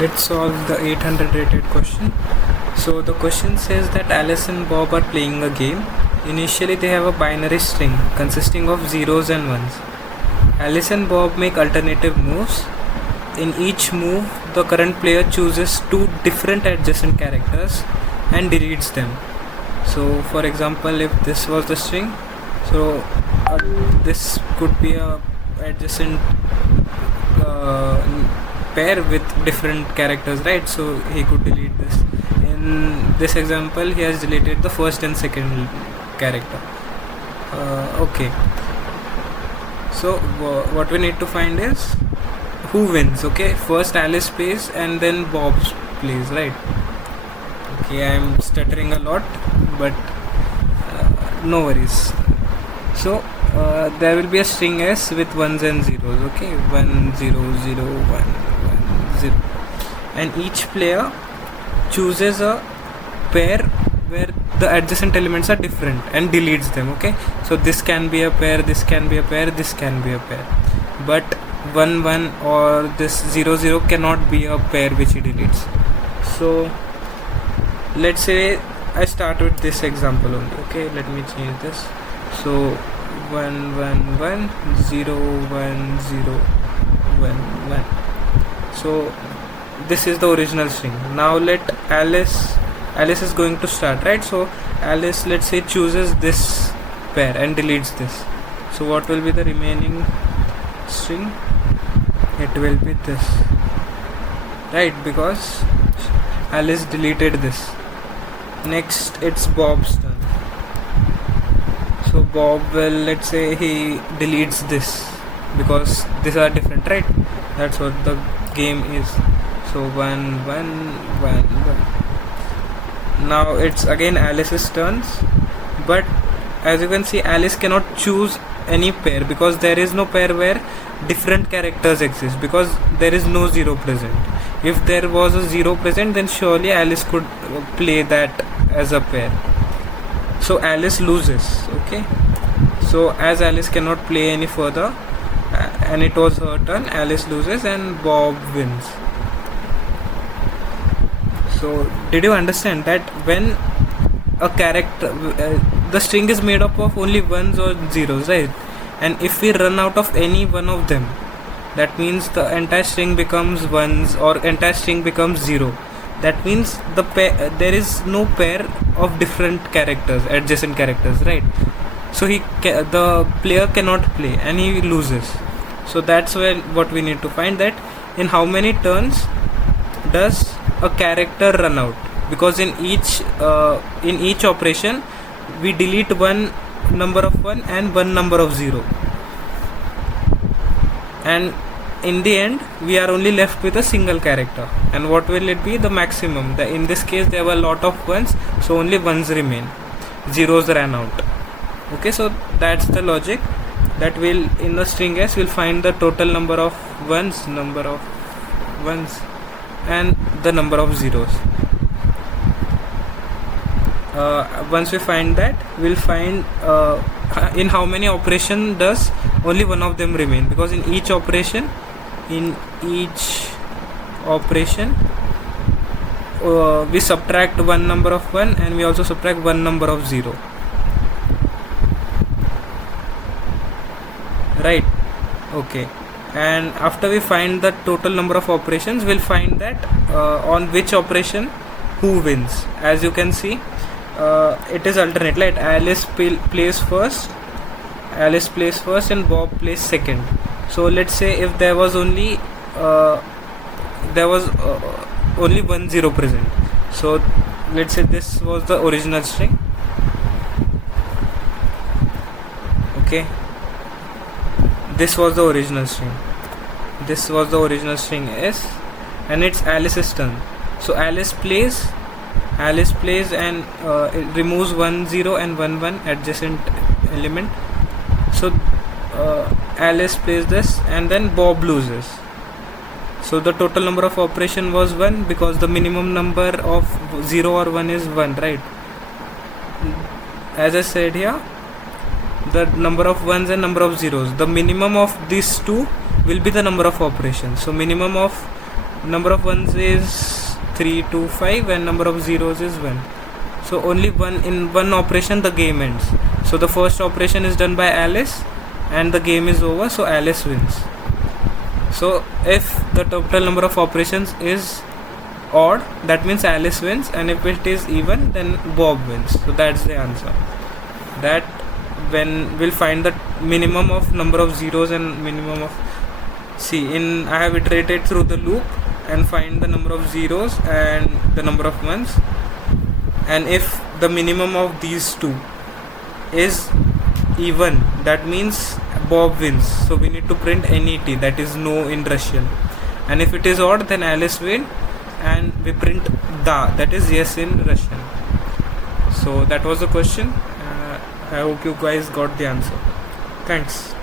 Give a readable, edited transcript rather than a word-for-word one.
Let's solve the 800 rated question. So the question says that Alice and Bob are playing a game. Initially they have a binary string consisting of zeros and ones. Alice and Bob make alternative moves. In each move, the current player chooses two different adjacent characters and deletes them. So for example, if this was the string, so this could be a adjacent pair with different characters, right? So he could delete this. In this example, he has deleted the first and second character. Okay, so what we need to find is who wins. Okay, first Alice plays and then Bob plays, right? Okay, I'm stuttering a lot, but no worries. So there will be a string S with ones and zeros. Okay, 1 0 0 1 1 0, and each player chooses a pair where the adjacent elements are different and deletes them. Okay, so this can be a pair, this can be a pair, this can be a pair, but 1 1 or this 0 0 cannot be a pair which he deletes. So let's say I start with this example only. Okay, let me change this. So 1 1 1 0 1 0 1 1. So this is the original string. Now let Alice is going to start, right? So Alice, let's say, chooses this pair and deletes this. So what will be the remaining string? It will be this, right? Because Alice deleted this. Next it's Bob's turn. So Bob will, let's say, he deletes this because these are different, right? That's what the game is. So 1 1 1 1. Now it's again Alice's turns, but as you can see, Alice cannot choose any pair because there is no pair where different characters exist, because there is no zero present. If there was a zero present, then surely Alice could play that as a pair. So Alice loses. Okay, so as Alice cannot play any further and it was her turn, Alice loses and Bob wins. So did you understand that when a character, the string is made up of only ones or zeros, right? And if we run out of any one of them, that means the entire string becomes ones or entire string becomes zero. That means there is no pair of different characters, adjacent characters, right? So the player cannot play and he loses. So that's what we need to find, that in how many turns does a character run out, because in each operation we delete one number of 1 and one number of 0, and in the end we are only left with a single character. And what will it be? The maximum. In this case there were a lot of ones, so only ones remain, zeros ran out. Okay, so that's the logic, that will in the string S we'll find the total number of ones and the number of zeros. Once we find that, we'll find in how many operation does only one of them remain, because in each operation we subtract one number of 1 and we also subtract one number of 0, right? Okay, and after we find the total number of operations, we'll find that on which operation who wins. As you can see, it is alternate, right? Alice plays first and Bob plays second. So let's say if there was only 1 0 present, so let's say this was the original string. Okay, this was the original string S, and it's Alice's turn. So Alice plays and it removes 1 0 and 1 1 adjacent element. So Alice plays this and then Bob loses. So the total number of operation was 1, because the minimum number of 0 or 1 is 1, right? As I said here, the number of ones and number of zeros, the minimum of these two will be the number of operations. So minimum of number of ones is 3 to 5 and number of zeros is 1. So only one operation the game ends. So the first operation is done by Alice and the game is over, so Alice wins. So if the total number of operations is odd, that means Alice wins, and if it is even, then Bob wins. So that's the answer. That when we'll find the minimum of number of zeros and minimum of I have iterated through the loop and find the number of zeros and the number of ones, and if the minimum of these two is even, that means Bob wins. So we need to print NET, that is no in Russian, and if it is odd, then Alice wins, and we print da, that is yes in Russian. So that was the question. I hope you guys got the answer. Thanks.